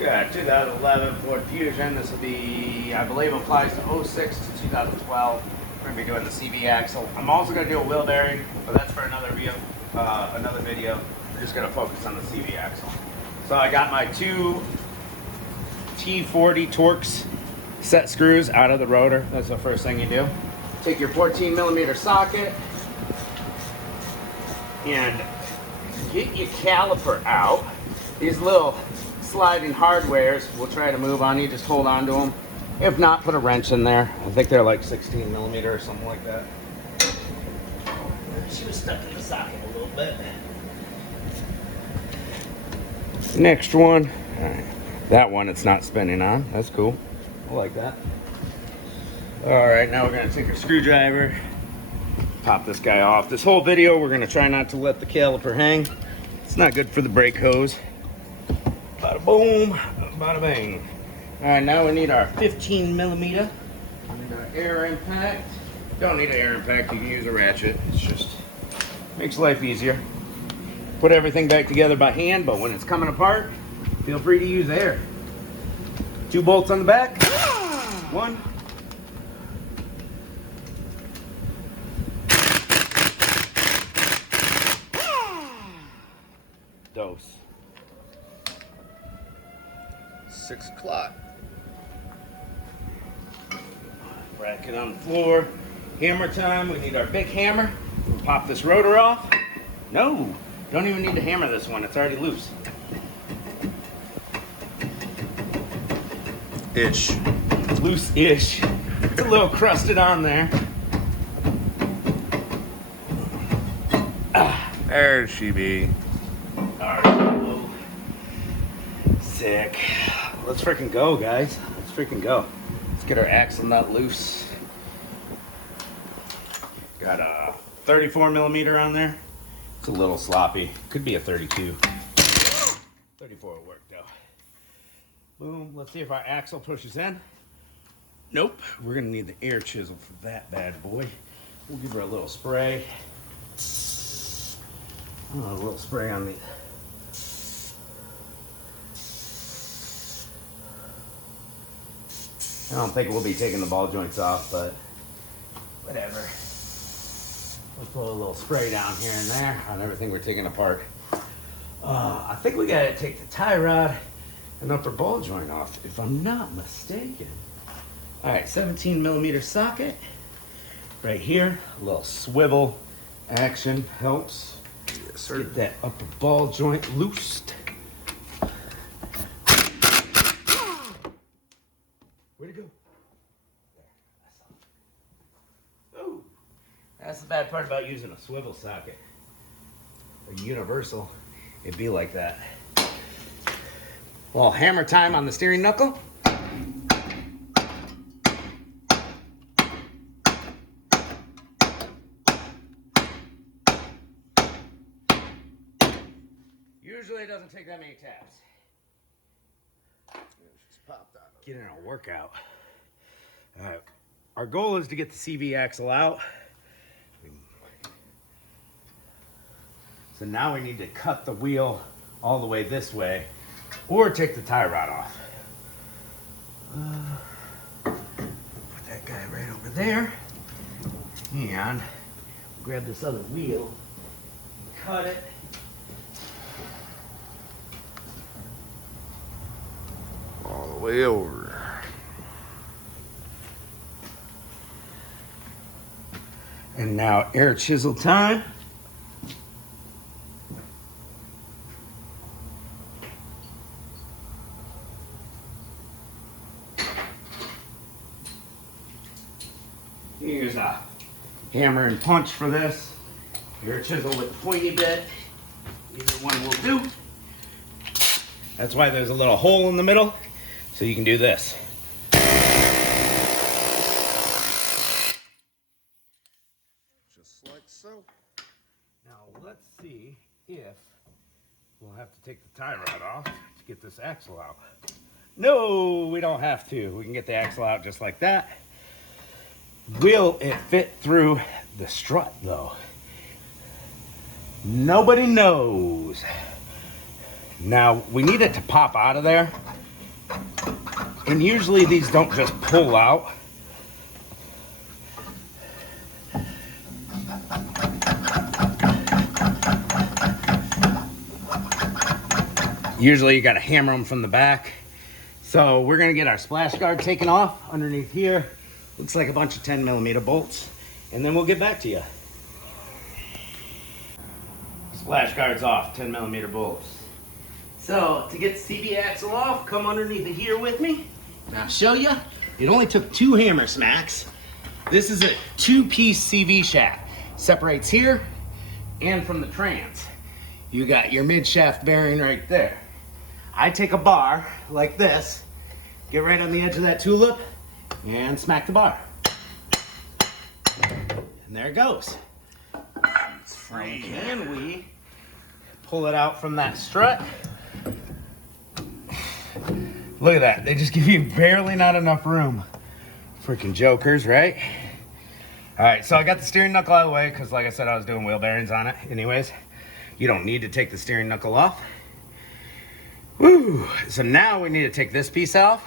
Yeah, 2011 Ford Fusion. This will be, I believe, applies to '06 to 2012. We're gonna be doing the CV axle. I'm also gonna do a wheel bearing, but that's for another video. We're just gonna focus on the CV axle. So I got my two T40 Torx set screws out of the rotor. That's the first thing you do. Take your 14 millimeter socket and get your caliper out. These little sliding hardwares will try to move on you. Just hold on to them. If not, put a wrench in there. I think they're like 16 millimeter or something like that. She was stuck in the socket a little bit. Next one. All right. That one it's not spinning on. That's cool. I like that. All right, now we're gonna take a screwdriver, pop this guy off. This whole video, we're gonna try not to let the caliper hang. It's not good for the brake hose. Bada boom, bada bang. All right, now we need our 15 millimeter. We need our air impact. Don't need an air impact, you can use a ratchet. It's just, makes life easier. Put everything back together by hand, but when it's coming apart, feel free to use air. 2 bolts on the back. 1. Dose. 6 o'clock. Rack it on the floor. Hammer time. We need our big hammer. We'll pop this rotor off. No, don't even need to hammer this one. It's already loose. Ish. Loose-ish. It's a little crusted on there. There she be. Alright. Sick. Let's freaking go, guys. Let's freaking go. Let's get our axle nut loose. Got a 34 millimeter on there. It's a little sloppy. Could be a 32. 34 will work though. Boom. Let's see if our axle pushes in. Nope. We're gonna need the air chisel for that bad boy. We'll give her a little spray. Oh, a little spray on the. I don't think we'll be taking the ball joints off, but whatever. We'll put a little spray down here and there on everything we're taking apart. I think we gotta take the tie rod and upper ball joint off, if I'm not mistaken. All right, 17 millimeter socket right here. A little swivel action helps. Yes, sir. Get that upper ball joint loosed. Where'd it go? There. Ooh. That's the bad part about using a swivel socket. A universal, it'd be like that. Well, hammer time on the steering knuckle. Usually it doesn't take that many taps. Get in a workout. Our goal is to get the CV axle out. So now we need to cut the wheel all the way this way or take the tie rod off. Put that guy right over there. And grab this other wheel, cut it. All the way over. And now air chisel time. Here's a hammer and punch for this. Air chisel with the pointy bit. Either one will do. That's why there's a little hole in the middle, so you can do this. Just like so. Now let's see if we'll have to take the tie rod off to get this axle out. No, we don't have to. We can get the axle out just like that. Will it fit through the strut though? Nobody knows. Now we need it to pop out of there, And usually these don't just pull out. Usually you gotta hammer them from the back. So we're gonna get our splash guard taken off underneath here. Looks like a bunch of 10mm bolts. And then we'll get back to you. Splash guard's off, 10mm bolts. So to get the CV axle off, come underneath it here with me. And I'll show you. It only took 2 hammer smacks. This is a 2-piece CV shaft. Separates here and from the trans. You got your mid shaft bearing right there. I take a bar like this, get right on the edge of that tulip, and smack the bar. And there it goes. It's free. Can we pull it out from that strut? Look at that. They just give you barely not enough room. Freaking jokers, right? All right, so I got the steering knuckle out of the way because, like I said, I was doing wheel bearings on it anyways. You don't need to take the steering knuckle off. Woo! So now we need to take this piece off.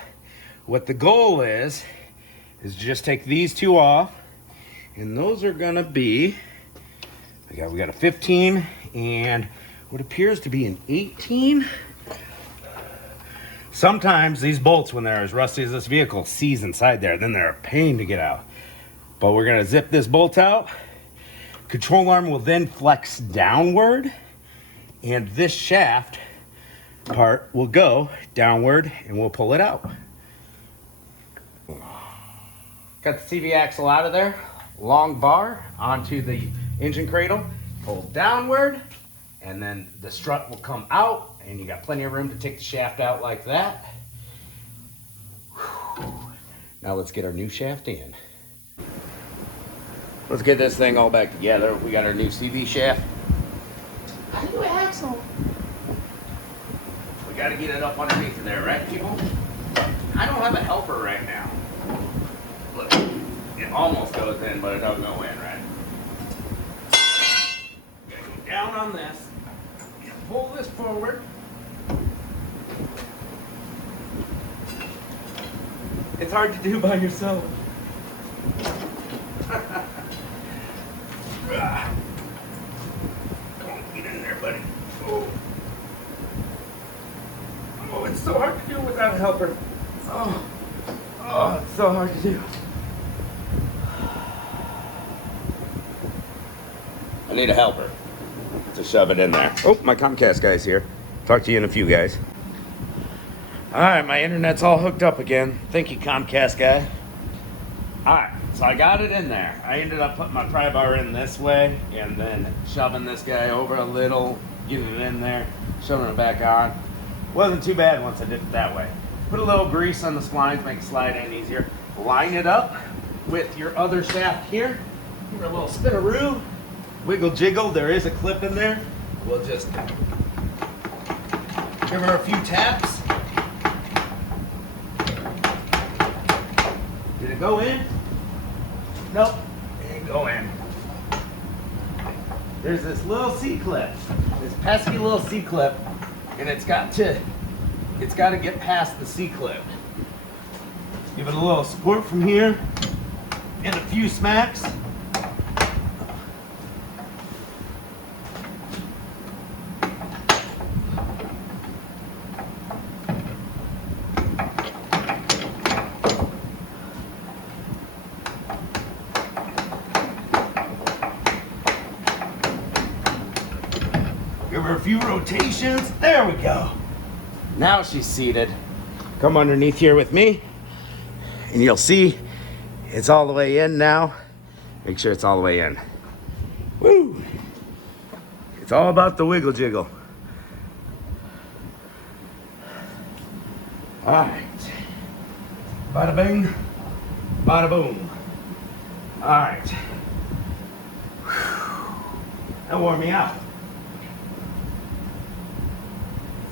What the goal is just take these 2 off, and those are gonna be, we got a 15 and what appears to be an 18. Sometimes these bolts, when they're as rusty as this vehicle, seize inside there. Then they're a pain to get out. But we're gonna zip this bolt out. Control arm will then flex downward, and this shaft part will go downward, and we'll pull it out. Got the CV axle out of there. Long bar onto the engine cradle. Pull downward, and then the strut will come out, and you got plenty of room to take the shaft out like that. Whew. Now let's get our new shaft in. Let's get this thing all back together. We got our new CV shaft. New axle. We gotta get it up underneath of there, right, people? I don't have a helper right now. Look, it almost goes in, but it doesn't go in, right? Gotta go down on this, and pull this forward. It's hard to do by yourself. Come on, get in there, buddy. Oh. Oh, it's so hard to do without a helper. Oh, it's so hard to do. I need a helper to shove it in there. Oh, my Comcast guy's here. Talk to you in a few, guys. All right, my internet's all hooked up again. Thank you, Comcast guy. All right, so I got it in there. I ended up putting my pry bar in this way and then shoving this guy over a little, getting it in there, shoving it back on. Wasn't too bad once I did it that way. Put a little grease on the splines, make it slide in easier. Line it up with your other shaft here. Give her a little spinaroo, wiggle jiggle. There is a clip in there. We'll just give her a few taps. Did it go in? Nope, it didn't go in. There's this little C-clip, this pesky little C-clip, and it's got to get past the C-clip. Give it a little support from here, and a few smacks. Give her a few rotations. There we go. Now she's seated. Come underneath here with me, and you'll see it's all the way in now. Make sure it's all the way in. Woo! It's all about the wiggle jiggle. All right. Bada bing, bada boom. All right. That wore me out.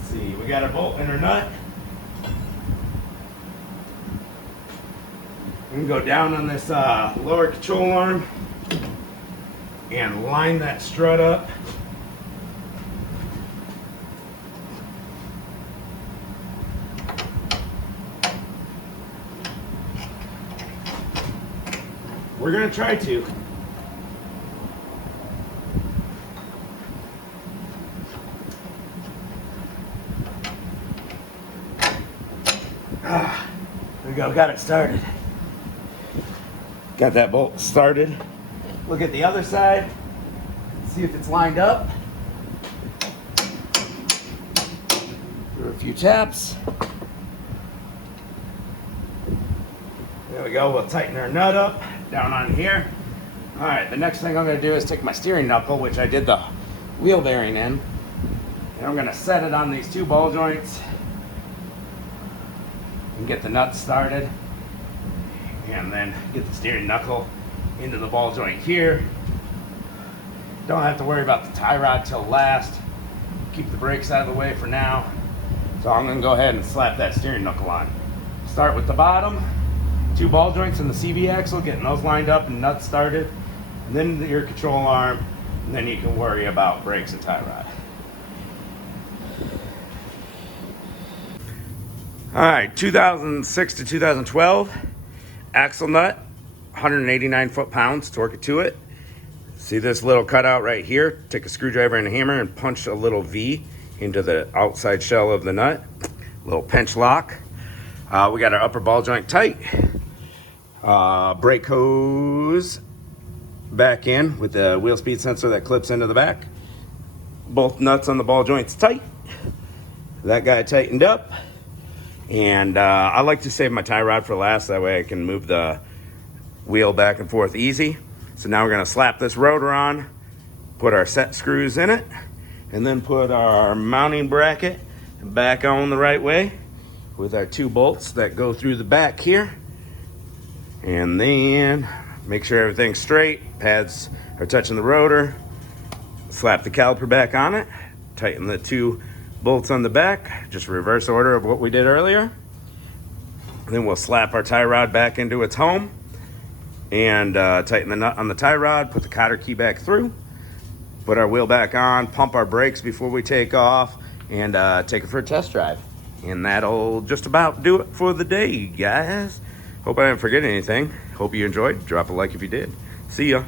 See, we got our bolt and our nut. We can go down on this lower control arm and line that strut up. We're gonna try to. There we go, got it started. Got that bolt started. Look at the other side, see if it's lined up. Do a few taps. There we go, we'll tighten our nut up down on here. All right, the next thing I'm gonna do is take my steering knuckle, which I did the wheel bearing in, and I'm gonna set it on these two ball joints and get the nut started, and then get the steering knuckle into the ball joint here. Don't have to worry about the tie rod till last. Keep the brakes out of the way for now. So I'm gonna go ahead and slap that steering knuckle on. Start with the bottom, two ball joints and the CV axle, getting those lined up and nuts started, and then your control arm, and then you can worry about brakes and tie rod. All right, 2006 to 2012, axle nut, 189 foot-pounds, torque it to it. See this little cutout right here? Take a screwdriver and a hammer and punch a little V into the outside shell of the nut. Little pinch lock. We got our upper ball joint tight. Brake hose back in with the wheel speed sensor that clips into the back. Both nuts on the ball joints tight. That guy tightened up. And I like to save my tie rod for last, that way I can move the wheel back and forth easy. So now we're gonna slap this rotor on, put our set screws in it, and then put our mounting bracket back on the right way with our two bolts that go through the back here. And then make sure everything's straight, pads are touching the rotor, slap the caliper back on it, tighten the two bolts on the back, just reverse order of what we did earlier. And then we'll slap our tie rod back into its home and tighten the nut on the tie rod, put the cotter key back through, put our wheel back on, pump our brakes before we take off, and take it for a test drive. And that'll just about do it for the day, guys. Hope I didn't forget anything. Hope you enjoyed. Drop a like if you did. See ya.